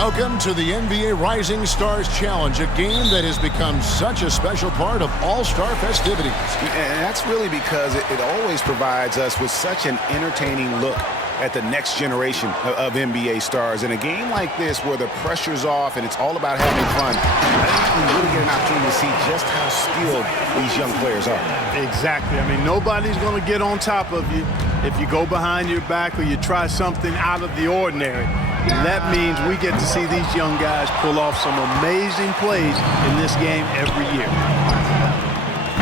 Welcome to the NBA Rising Stars Challenge, a game that has become such a special part of all-star festivities. And that's really because it always provides us with such an entertaining look at the next generation of NBA stars. In a game like this where the pressure's off and it's all about having fun, I think we really get an opportunity to see just how skilled these young players are. Exactly. I mean, nobody's going to get on top of you if you go behind your back or you try something out of the ordinary. And that means we get to see these young guys pull off some amazing plays in this game every year.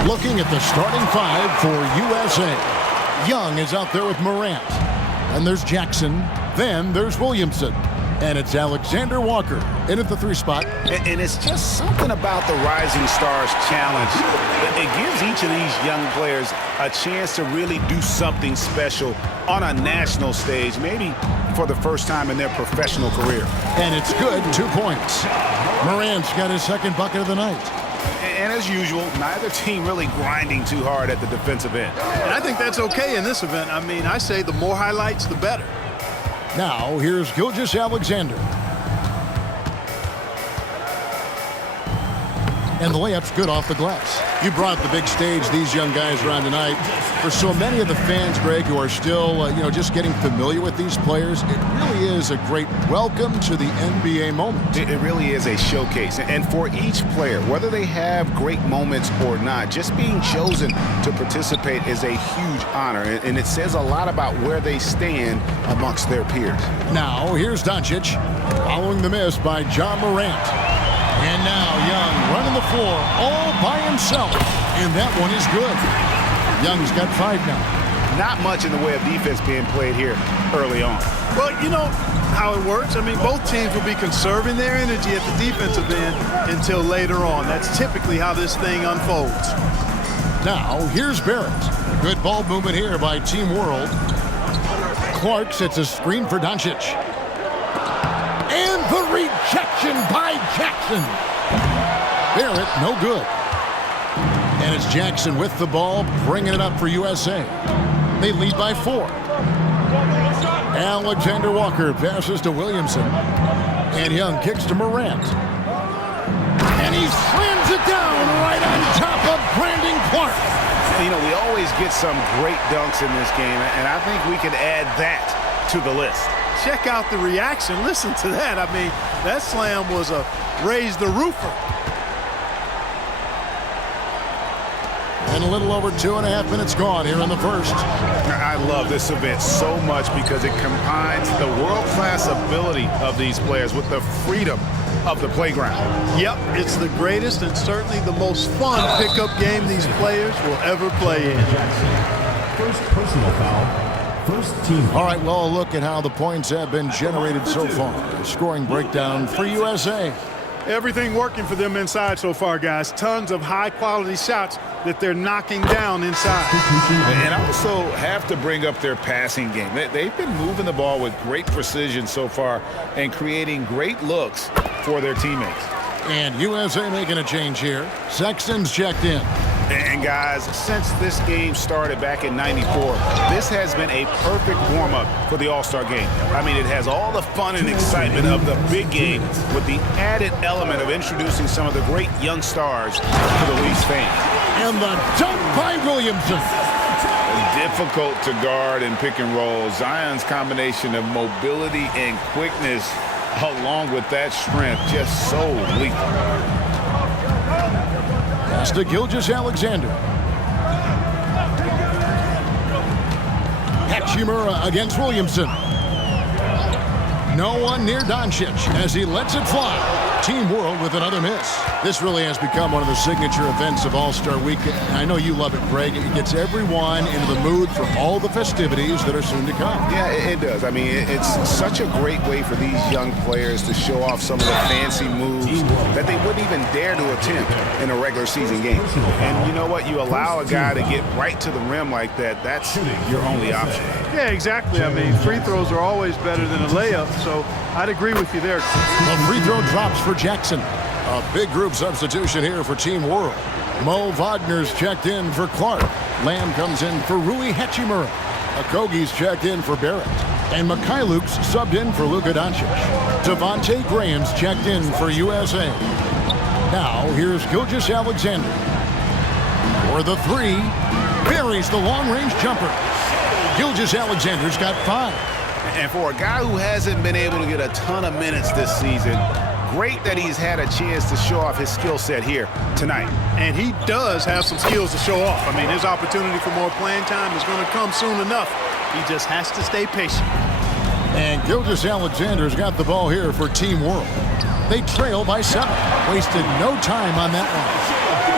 Looking at the starting five for USA. Young is out there with Morant. And there's Jackson. Then there's Williamson. And it's Alexander Walker in at the 3 spot. And it's just something about the Rising Stars Challenge. It gives each of these young players a chance to really do something special on a national stage, maybe for the first time in their professional career. And it's good, 2 points. Morant's got his second bucket of the night. And as usual, neither team really grinding too hard at the defensive end. And I think that's okay in this event. I mean, I say the more highlights, the better. Now, here's Gilgeous-Alexander. And the layup's good off the glass. You brought the big stage these young guys around tonight. For so many of the fans, Greg, who are still, just getting familiar with these players, it really is a great welcome to the NBA moment. It really is a showcase. And for each player, whether they have great moments or not, just being chosen to participate is a huge honor. And it says a lot about where they stand amongst their peers. Now, here's Doncic, following the miss by John Morant. And now Young running the floor all by himself. And that one is good. Young's got 5 now. Not much in the way of defense being played here early on. Well, you know how it works. I mean, both teams will be conserving their energy at the defensive end until later on. That's typically how this thing unfolds. Now, here's Barrett. Good ball movement here by Team World. Clark sets a screen for Doncic. And the rejection by Jackson. Barrett, no good. And it's Jackson with the ball, bringing it up for USA. They lead by 4. Alexander Walker passes to Williamson. And Young kicks to Morant. And he slams it down right on top of Brandon Clark. You know, we always get some great dunks in this game, and I think we can add that to the list. Check out the reaction. Listen to that. I mean, that slam was a raise the roofer. And a little over 2.5 minutes gone here in the first. I love this event so much because it combines the world-class ability of these players with the freedom of the playground. Yep, it's the greatest and certainly the most fun pickup game these players will ever play in. First personal foul. First team. All right, well, a look at how the points have been generated so far. A scoring breakdown for USA. Everything working for them inside so far, guys. Tons of high-quality shots that they're knocking down inside. And I also have to bring up their passing game. They've been moving the ball with great precision so far and creating great looks for their teammates. And USA making a change here. Sexton's checked in. And guys, since this game started back in '94, this has been a perfect warm-up for the All-Star game. I mean, it has all the fun and excitement of the big game with the added element of introducing some of the great young stars to the league's fans. And the dunk by Williamson. Difficult to guard and pick and roll. Zion's combination of mobility and quickness along with that strength, just so lethal. Pass to Gilgeous-Alexander. Hachimura against Williamson. No one near Doncic as he lets it fly. Team World with another miss. This really has become one of the signature events of All-Star Weekend. I know you love it, Greg. It gets everyone into the mood for all the festivities that are soon to come. Yeah, it does. I mean, it's such a great way for these young players to show off some of the fancy moves that they wouldn't even dare to attempt in a regular season game. And you know what? You allow a guy to get right to the rim like that, that's your only option. Yeah, exactly. I mean, free throws are always better than a layup, so I'd agree with you there. The free throw drops for Jackson. A big group substitution here for Team World. Mo Wagner's checked in for Clark. Lamb comes in for Rui Hachimura. Okogie's checked in for Barrett. And Mikhailuk's subbed in for Luka Doncic. Devontae Graham's checked in for USA. Now, here's Gilgeous-Alexander. For the three, buries the long-range jumper. Gilgeous-Alexander's got 5. And for a guy who hasn't been able to get a ton of minutes this season, great that he's had a chance to show off his skill set here tonight. And he does have some skills to show off. I mean, his opportunity for more playing time is going to come soon enough. He just has to stay patient. And Gilgeous-Alexander's got the ball here for Team World. They trail by 7. Wasted no time on that one.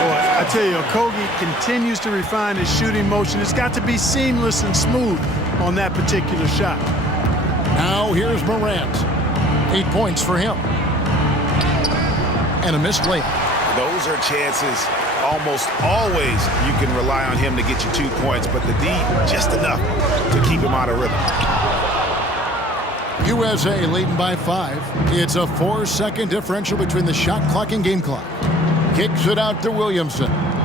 Boy, I tell you, Okogie continues to refine his shooting motion. It's got to be seamless and smooth on that particular shot. Now here's Morant. 8 points for him. And a missed layup. Those are chances almost always you can rely on him to get you 2 points, but the D just enough to keep him out of rhythm. USA leading by 5. It's a 4-second differential between the shot clock and game clock. Kicks it out to Williamson. And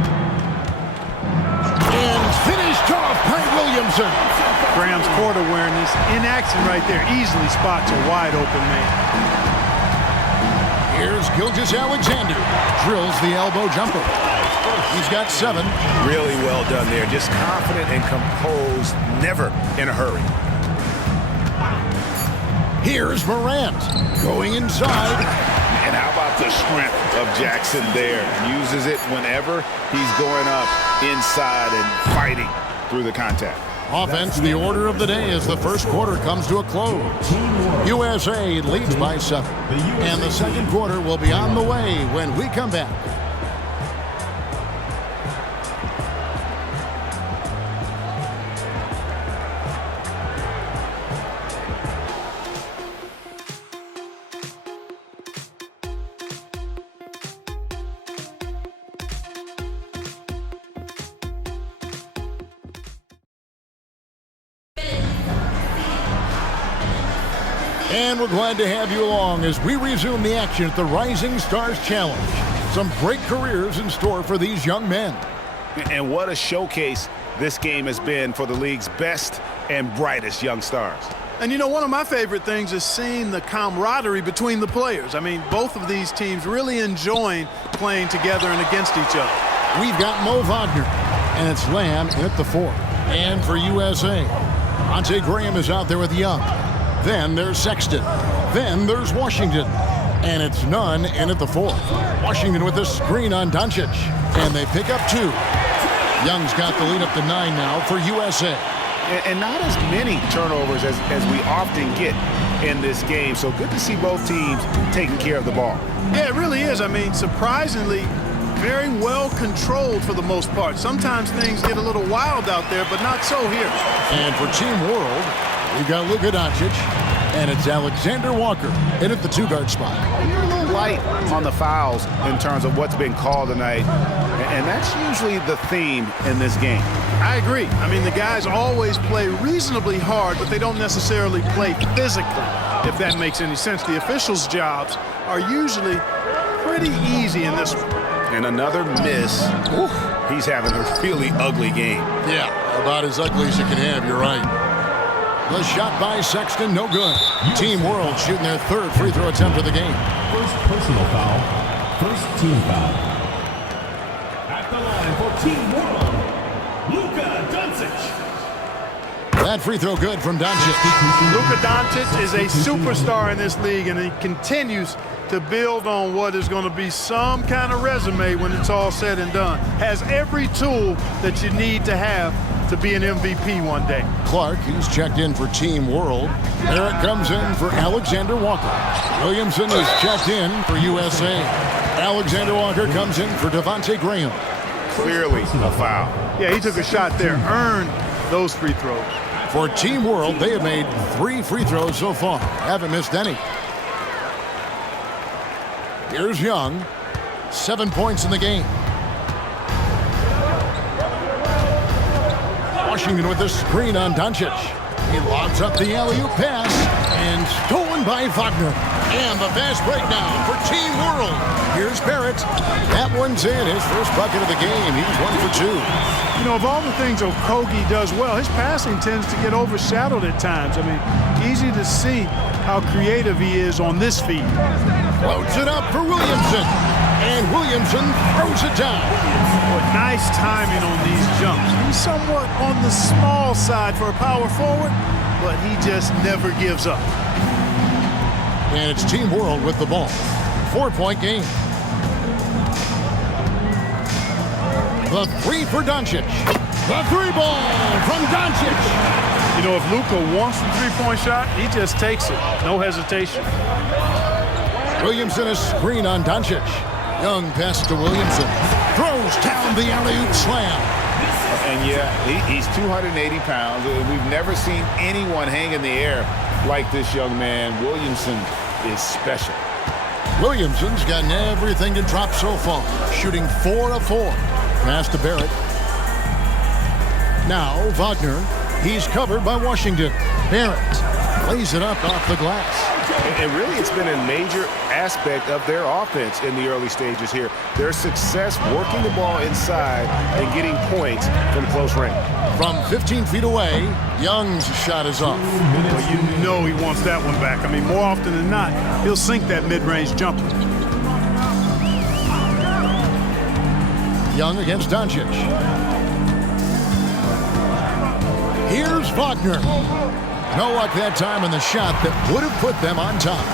finished off by Williamson. Graham's court awareness in action right there. Easily spots a wide open man. Here's Gilgeous-Alexander. Drills the elbow jumper. He's got 7. Really well done there. Just confident and composed, never in a hurry. Here's Morant going inside. And how about the strength of Jackson there? Uses it whenever he's going up inside and fighting through the contact. Offense, the order of the day as the first quarter comes to a close. USA leads by 7. And the second quarter will be on the way when we come back. And we're glad to have you along as we resume the action at the Rising Stars Challenge. Some great careers in store for these young men. And what a showcase this game has been for the league's best and brightest young stars. And you know, one of my favorite things is seeing the camaraderie between the players. I mean, both of these teams really enjoying playing together and against each other. We've got Mo Wagner, and it's Lamb in at the 4. And for USA, Devontae Graham is out there with Young. Then there's Sexton. Then there's Washington. And it's Nunn in at the 4. Washington with a screen on Doncic. And they pick up 2. Young's got the lead up to 9 now for USA. And not as many turnovers as we often get in this game. So good to see both teams taking care of the ball. Yeah, it really is. I mean, surprisingly, very well controlled for the most part. Sometimes things get a little wild out there, but not so here. And for Team World, we've got Luka Doncic, and it's Alexander Walker in at the 2-guard spot. You're a little light on the fouls in terms of what's been called tonight, and that's usually the theme in this game. I agree. I mean, the guys always play reasonably hard, but they don't necessarily play physically, if that makes any sense. The officials' jobs are usually pretty easy in this one. And another miss. Oof, he's having a really ugly game. Yeah, about as ugly as you can have, you're right. The shot by Sexton, no good. Team World shooting their 3rd free throw attempt of the game. First personal foul. First team foul. At the line for Team World, Luka Doncic. That free throw good from Doncic. Luka Doncic is a superstar in this league, and he continues to build on what is going to be some kind of resume when it's all said and done. Has every tool that you need to have to be an MVP one day. Clark, he's checked in for Team World. Barrett comes in for Alexander Walker. Williamson is checked in for USA. Alexander Walker comes in for Devontae Graham. Clearly a foul. Yeah, he took a shot there, earned those free throws. For Team World, they have made 3 free throws so far. Haven't missed any. Here's Young. 7 points in the game. Washington with the screen on Doncic. He lobs up the alley-oop pass and stolen by Wagner. And the fast break now for Team World. Here's Barrett. That one's in. His first bucket of the game. He's 1 for 2. You know, of all the things Okogie does well, his passing tends to get overshadowed at times. I mean, easy to see how creative he is on this feed. Floats it up for Williamson. And Williamson throws it down. But nice timing on these jumps. He's somewhat on the small side for a power forward, but he just never gives up. And it's Team World with the ball. 4-point game. The three for Doncic. The three ball from Doncic. You know, if Luka wants the three-point shot, he just takes it. No hesitation. Williamson a screen on Doncic. Young pass to Williamson. Throws down the alley-oop slam. And yeah, he's 280 pounds. We've never seen anyone hang in the air like this young man. Williamson is special. Williamson's gotten everything to drop so far. Shooting 4 of 4. Pass to Barrett. Now Wagner. He's covered by Washington. Barrett lays it up off the glass. And really, it's been a major aspect of their offense in the early stages here. Their success working the ball inside and getting points from close range. From 15 feet away, Young's shot is off. Well, you know he wants that one back. I mean, more often than not, he'll sink that mid-range jumper. Young against Doncic. Here's Wagner. No luck that time in the shot that would have put them on top.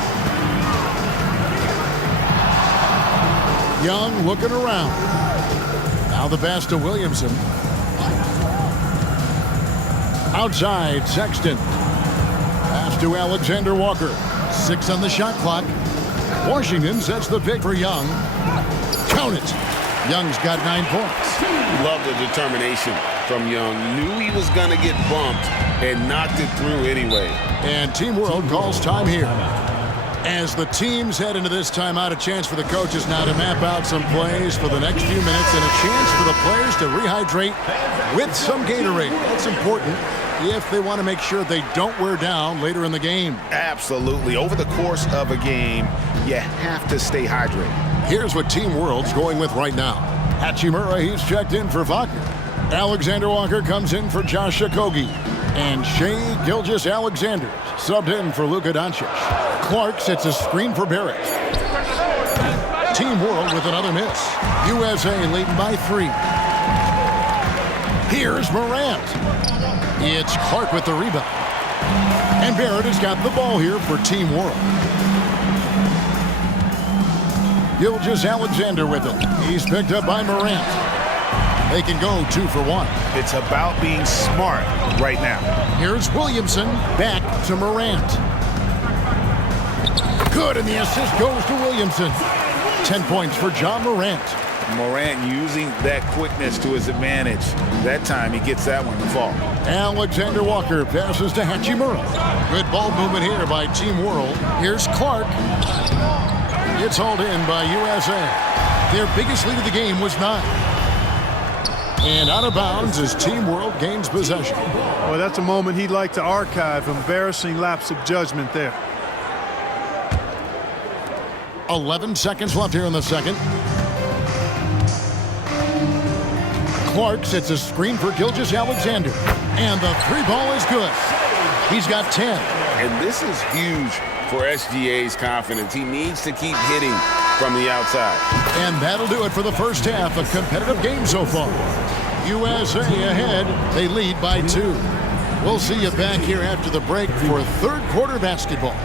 Young looking around. Now the pass to Williamson. Outside, Sexton. Pass to Alexander Walker. 6 on the shot clock. Washington sets the pick for Young. Count it. Young's got 9 points. Love the determination from Young. Knew he was going to get bumped and knocked it through anyway. And Team World calls time here. As the teams head into this timeout, a chance for the coaches now to map out some plays for the next few minutes and a chance for the players to rehydrate with some Gatorade. That's important if they want to make sure they don't wear down later in the game. Absolutely. Over the course of a game, you have to stay hydrated. Here's what Team World's going with right now. Hachimura, he's checked in for Wagner. Alexander Walker comes in for Josh Okogie. And Shai Gilgeous-Alexander subbed in for Luka Doncic. Clark sets a screen for Barrett. Team World with another miss. USA leading by 3. Here's Morant. It's Clark with the rebound. And Barrett has got the ball here for Team World. Gilgeous-Alexander with it. He's picked up by Morant. They can go 2 for 1. It's about being smart right now. Here's Williamson back to Morant. Good, and the assist goes to Williamson. 10 points for John Morant. Morant using that quickness to his advantage. That time he gets that one to fall. Alexander Walker passes to Hachimura. Good ball movement here by Team World. Here's Clark. It's hauled in by USA. Their biggest lead of the game was 9. And out of bounds as Team World gains possession. Well, that's a moment he'd like to archive. Embarrassing lapse of judgment there. 11 seconds left here in the second. Clark sets a screen for Gilgeous-Alexander. And the 3 ball is good. He's got 10. And this is huge for SGA's confidence. He needs to keep hitting from the outside. And that'll do it for the first half. A competitive game so far. USA ahead. They lead by 2. We'll see you back here after the break for third quarter basketball.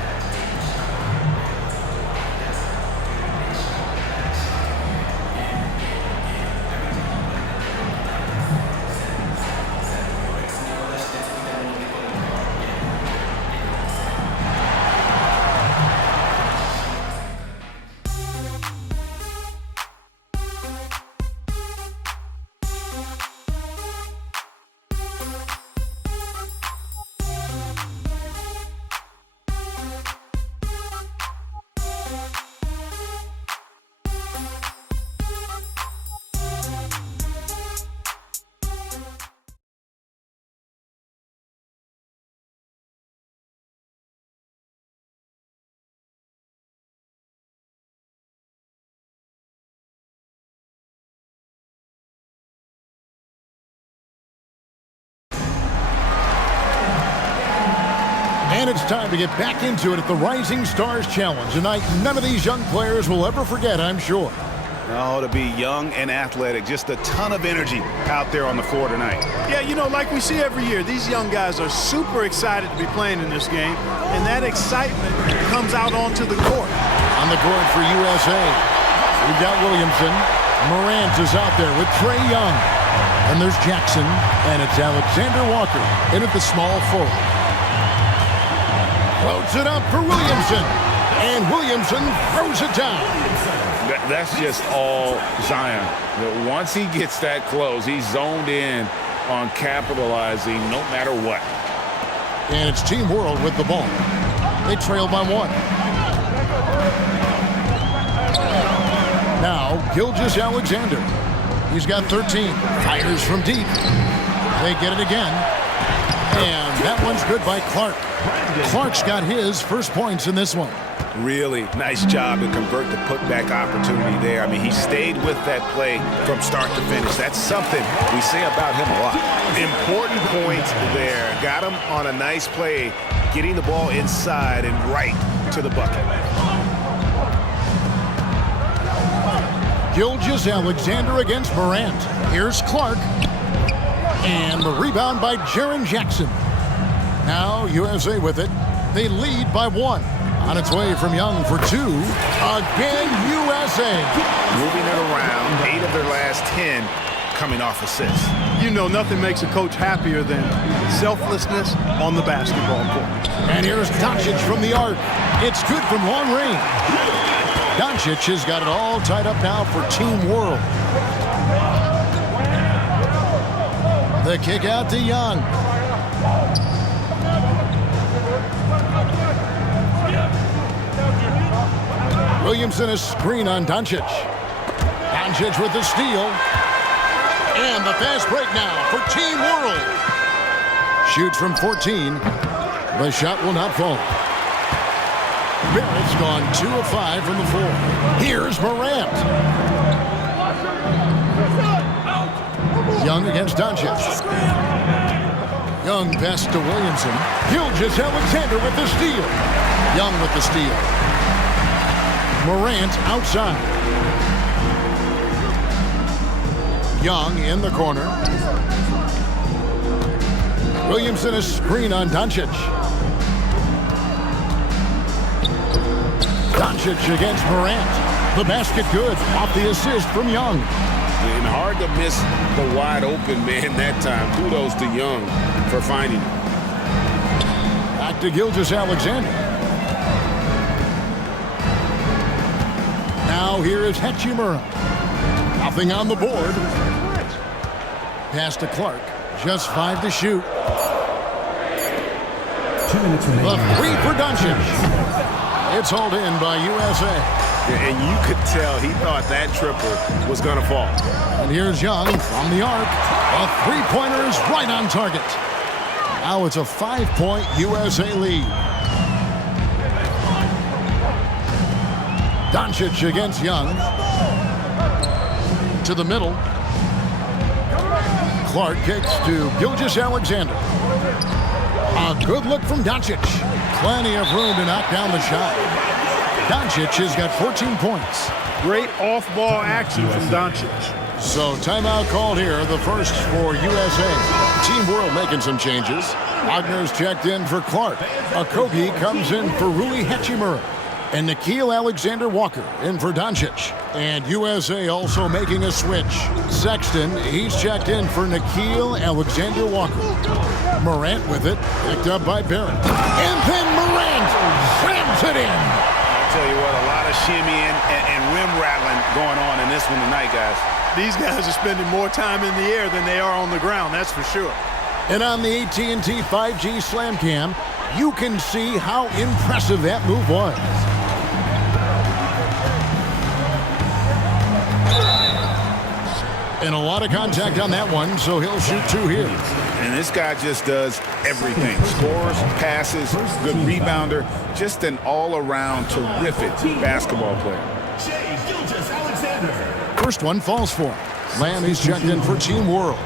And it's time to get back into it at the Rising Stars Challenge. A night none of these young players will ever forget, I'm sure. Oh, to be young and athletic, just a ton of energy out there on the floor tonight. Yeah, you know, like we see every year, these young guys are super excited to be playing in this game, and that excitement comes out onto the court. On the court for USA, we've got Williamson. Morant is out there with Trae Young. And there's Jackson, and it's Alexander Walker in at the small forward. Floats it up for Williamson, and Williamson throws it down. That's just all Zion. Once he gets that close, he's zoned in on capitalizing no matter what. And it's Team World with the ball. They trail by 1. Now, Gilgeous-Alexander. He's got 13. Fires from deep. They get it again. And that one's good by Clark. Clark's got his first points in this one. Really nice job to convert the putback opportunity there. I mean, he stayed with that play from start to finish. That's something we say about him a lot. Important points there. Got him on a nice play, getting the ball inside and right to the bucket. Gilgeous-Alexander against Morant. Here's Clark. And the rebound by Jaren Jackson. Now USA with it. They lead by 1. On its way from Young for 2. Again, USA. Moving it around, 8 of their last 10 coming off assists. You know, nothing makes a coach happier than selflessness on the basketball court. And here's Doncic from the arc. It's good from long range. Doncic has got it all tied up now for Team World. The kick out to Young. Williamson a screen on Doncic. Doncic with the steal. And the fast break now for Team World. Shoots from 14. The shot will not fall. Barrett's gone 2 of 5 from the floor. Here's Morant. Young against Doncic. Young pass to Williamson. Gilgeous-Alexander with the steal. Young with the steal. Morant outside. Young in the corner. Williamson a screen on Doncic. Doncic against Morant. The basket good off the assist from Young. And hard to miss the wide open man that time. Kudos to Young for finding him. Back to Gilgeous-Alexander. Now here is Hachimura. Nothing on the board. Pass to Clark. Just 5 to shoot. 2 minutes remaining. The 3 for Doncic. It's hauled in by USA. And you could tell he thought that triple was going to fall. And here's Young from the arc. A 3-pointer is right on target. Now it's a 5-point USA lead. Doncic against Young. To the middle. Clark kicks to Gilgeous-Alexander. A good look from Doncic. Plenty of room to knock down the shot. Doncic has got 14 points. Great off-ball action from Doncic. So timeout called here, the first for USA. Team World making some changes. Wagner's checked in for Clark. Okogie comes in for Rui Hachimura. And Nickeil Alexander-Walker in for Doncic. And USA also making a switch. Sexton, he's checked in for Nickeil Alexander-Walker. Morant with it, picked up by Barrett. And then Morant slams it in. I'll tell you what, a lot of shimmying and rim rattling going on in this one tonight, guys. These guys are spending more time in the air than they are on the ground, that's for sure. And on the AT&T 5G Slam Cam, you can see how impressive that move was. And a lot of contact on that one, so he'll shoot 2 here. And this guy just does everything. Scores, passes, good rebounder. Just an all-around terrific basketball player. First one falls for him. Lamb is checked in for Team World.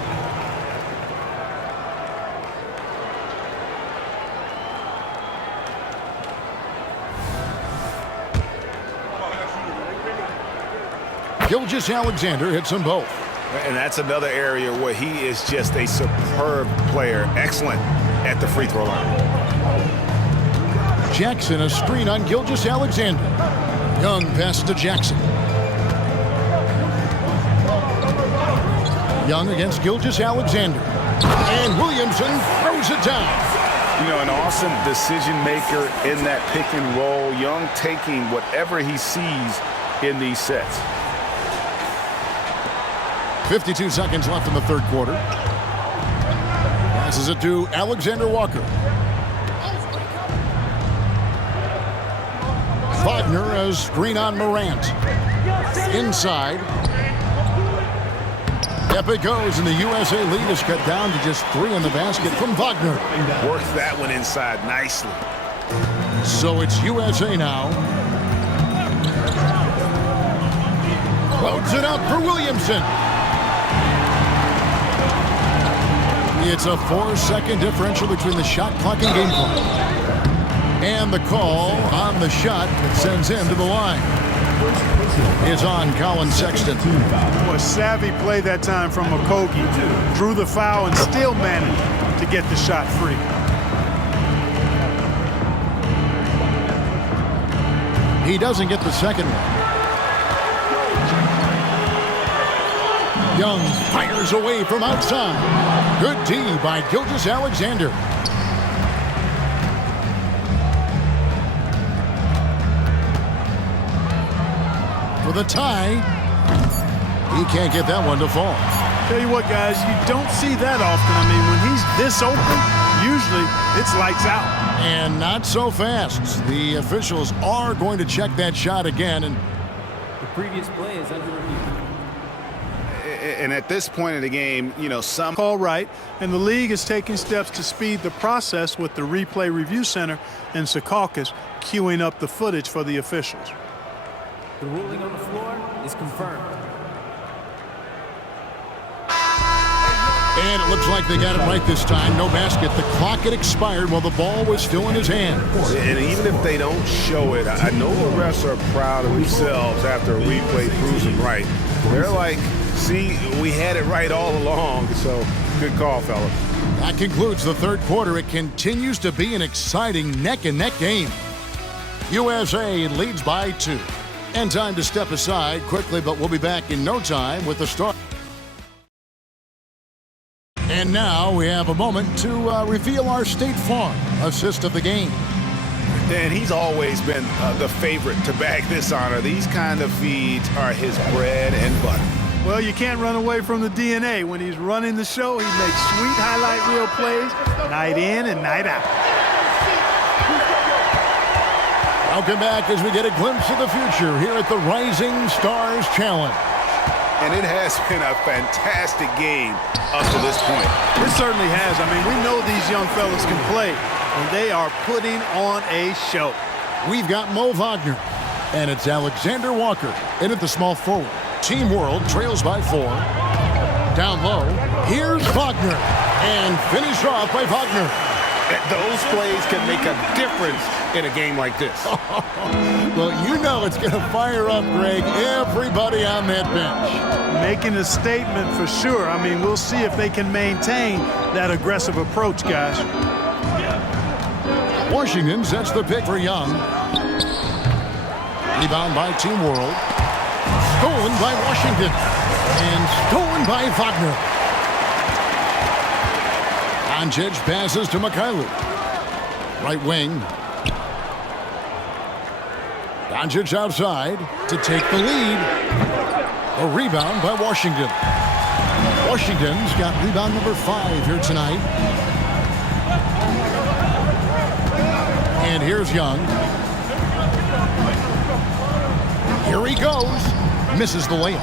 Gilgeous-Alexander hits them both. And that's another area where he is just a superb player. Excellent at the free throw line. Jackson, a screen on Gilgeous-Alexander. Young pass to Jackson. Young against Gilgeous-Alexander. And Williamson throws it down. You know, an awesome decision maker in that pick and roll. Young taking whatever he sees in these sets. 52 seconds left in the third quarter. Passes it to Alexander Walker. Wagner, a screen on Morant. Inside. Up it goes, and the USA lead is cut down to just 3 in the basket from Wagner. Works that one inside nicely. So it's USA now. Loads it up for Williamson. It's a 4-second differential between the shot clock and game clock. And the call on the shot that sends him to the line is on Colin Sexton. A savvy play that time from Okogie. Drew the foul and still managed to get the shot free. He doesn't get the second one. Young fires away from outside. Good D by Gilgeous-Alexander. For the tie. He can't get that one to fall. Tell you what, guys, you don't see that often. I mean, when he's this open, usually it's lights out. And not so fast. The officials are going to check that shot again. And the previous play is under review. And at this point in the game, you know, some call right, and the league is taking steps to speed the process with the Replay Review Center in Secaucus queuing up the footage for the officials. The ruling on the floor is confirmed. And it looks like they got it right this time. No basket. The clock had expired while the ball was still in his hand. And even if they don't show it, I know the refs are proud of themselves after a replay proves them right. They're like, see, we had it right all along. So good call, fellas. That concludes the third quarter. It continues to be an exciting neck-and-neck game. USA leads by 2. And time to step aside quickly, but we'll be back in no time with the start. And now we have a moment to reveal our State Farm assist of the game. Dan, he's always been the favorite to bag this honor. These kind of feeds are his bread and butter. Well, you can't run away from the DNA. When he's running the show, he makes sweet highlight reel plays night in and night out. Welcome back as we get a glimpse of the future here at the Rising Stars Challenge. And it has been a fantastic game up to this point. It certainly has. I mean, we know these young fellas can play, and they are putting on a show. We've got Mo Wagner, and it's Alexander Walker in at the small forward. Team World trails by 4. Down low, here's Wagner, and finished off by Wagner. Those plays can make a difference in a game like this. Well, you know it's going to fire up, Greg, everybody on that bench. Making a statement for sure. I mean, we'll see if they can maintain that aggressive approach, guys. Washington sets the pick for Young. Rebound by Team World. Stolen by Washington. And stolen by Wagner. Doncic passes to Mikhailuk. Right wing. Doncic outside to take the lead. A rebound by Washington. Washington's got rebound number 5 here tonight. And here's Young. Here he goes. Misses the layup.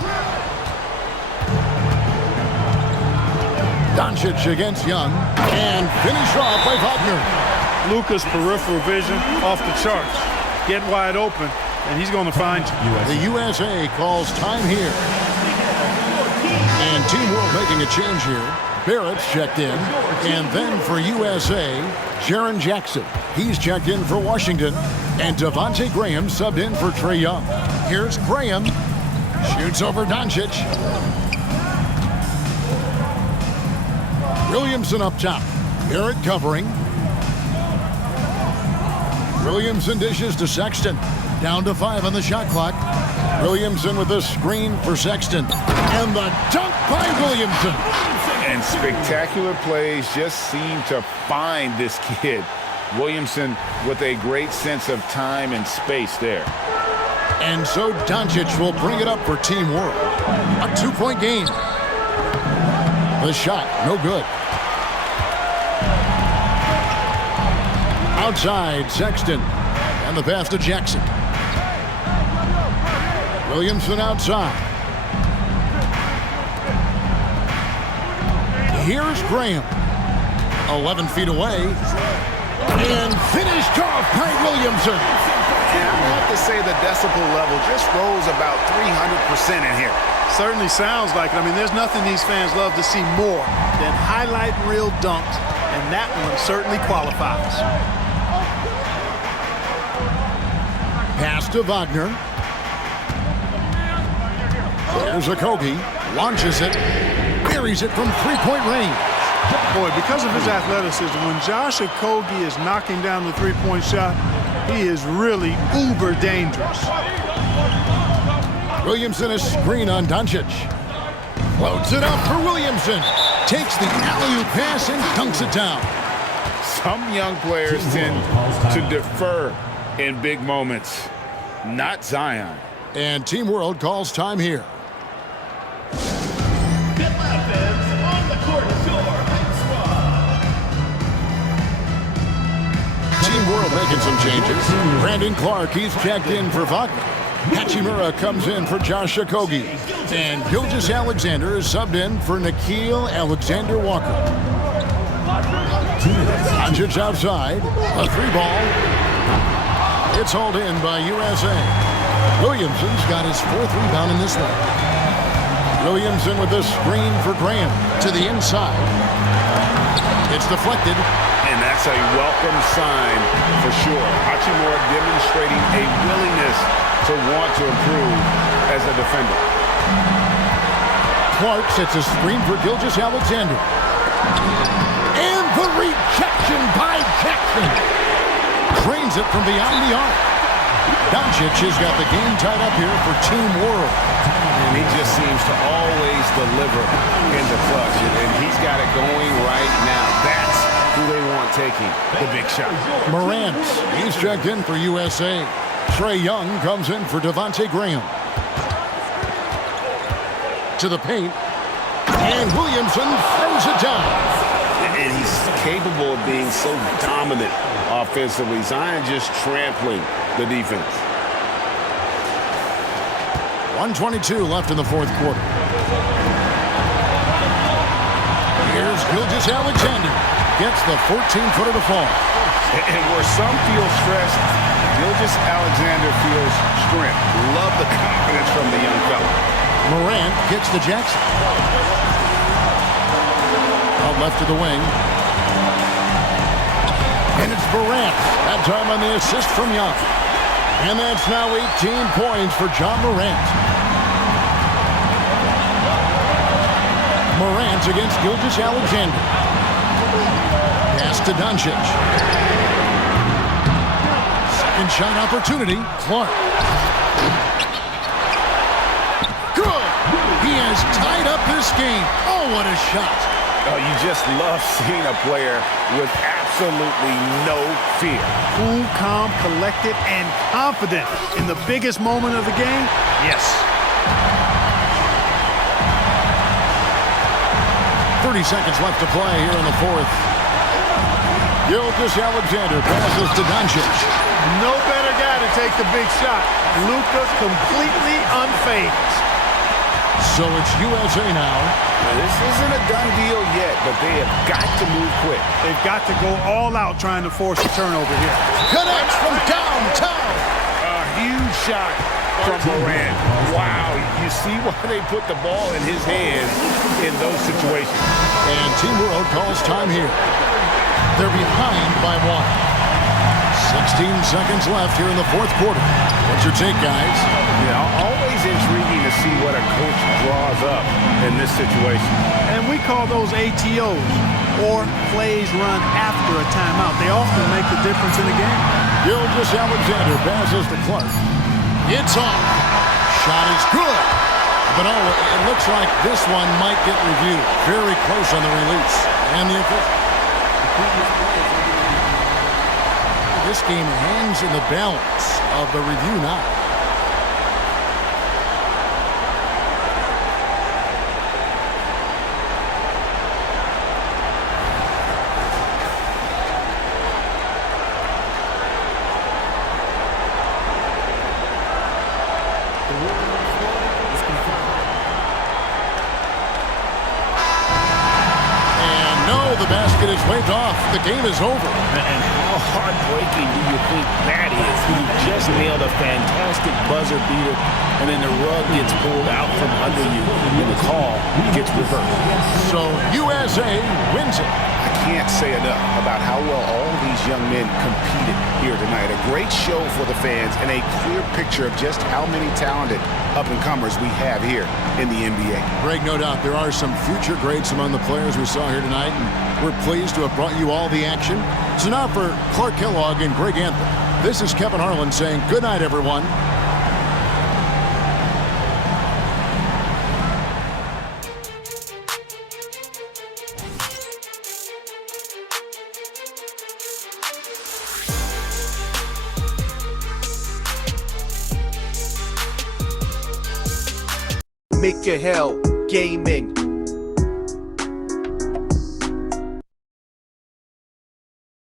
Doncic against Young. And finished off by Wagner. Luka's peripheral vision off the charts. Get wide open, and he's going to find you. The USA calls time here. And Team World making a change here. Barrett's checked in. And then for USA, Jaren Jackson. He's checked in for Washington. And Devontae Graham subbed in for Trae Young. Here's Graham. Shoots over Doncic. Williamson up top. Barrett covering. Williamson dishes to Sexton. Down to 5 on the shot clock. Williamson with a screen for Sexton. And the dunk by Williamson. And spectacular plays just seem to find this kid. Williamson with a great sense of time and space there. And so Doncic will bring it up for Team World. A 2-point game. The shot, no good. Outside, Sexton. And the pass to Jackson. Williamson outside. Here's Graham. 11 feet away. And finished off by Williamson. Yeah, I have to say the decibel level just rose about 300% in here. Certainly sounds like it. I mean, there's nothing these fans love to see more than highlight reel dunks, and that one certainly qualifies. Pass to Wagner. Here's Okogie. Launches it. Buries it from three-point range. Boy, because of his athleticism, when Josh Okogie is knocking down the three-point shot, he is really uber dangerous. Williamson is screen on Doncic. Floats it up for Williamson. Takes the alley-oop pass and dunks it down. Some young players tend to defer in big moments. Not Zion. And Team World calls time here. Team World making some changes. Brandon Clark, he's checked in for Wagner. Hachimura comes in for Josh Okogie. And Gilgeous-Alexander is subbed in for Nickeil Alexander-Walker. Doncic outside. A 3-ball. It's hauled in by USA. Williamson's got his 4th rebound in this one. Williamson with a screen for Graham to the inside. It's deflected. And that's a welcome sign for sure. Hachimura demonstrating a willingness to want to improve as a defender. Clark sets a screen for Gilgeous-Alexander. And the rejection by Jackson. Drains it from beyond the arc. Doncic has got the game tied up here for Team World. And he just seems to always deliver in the clutch. And he's got it going right now. That's who they want taking the big shot. Morant, he's checked in for USA. Trae Young comes in for Devontae Graham. To the paint. And Williamson throws it down. And he's capable of being so dominant offensively. Zion just trampling the defense. 1:22 left in the 4th quarter. Here's Gilgeous-Alexander. Gets the 14-footer to fall. And where some feel stressed, Gilgeous-Alexander feels strength. Love the confidence from the young fella. Morant gets to Jackson. Out left to the wing. And it's Morant. That time on the assist from Young. And that's now 18 points for John Morant. Morant against Gilgeous-Alexander. Pass to Doncic. Second shot opportunity. Clark. Good. He has tied up this game. Oh, what a shot. Oh, you just love seeing a player with absolutely no fear. Cool, calm, collected, and confident in the biggest moment of the game? Yes. 30 seconds left to play here in the 4th. Gilgeous-Alexander passes to Doncic. No better guy to take the big shot. Luka completely unfazed. So it's USA now. Now, this isn't a done deal yet, but they have got to move quick. They've got to go all out trying to force a turnover here. Connects from downtown. A huge shot from Morant. Wow, you see why they put the ball in his hands in those situations. And Team World calls time here. They're behind by 1. 16 seconds left here in the 4th quarter. What's your take, guys? Yeah, always intriguing to see what a coach draws up in this situation. And we call those ATOs, or plays run after a timeout. They often make the difference in a game. Gilgeous Alexander passes to Clark. It's on. Shot is good. But it looks like this one might get reviewed. Very close on the release. And the official. This game hangs in the balance of the review now. The basket is waved off. The game is over. And how heartbreaking do you think that is? You just nailed a fantastic buzzer beater, and then the rug gets pulled out from under you, and the call gets reversed. So USA wins it. I can't say enough about how well all these young men competed here tonight. A great show for the fans and a clear picture of just how many talented up-and-comers we have here in the NBA. Greg, no doubt there are some future greats among the players we saw here tonight, and we're pleased to have brought you all the action. So now for Clark Kellogg and Greg Anthony, this is Kevin Harlan saying good night, everyone. Make your hell gaming.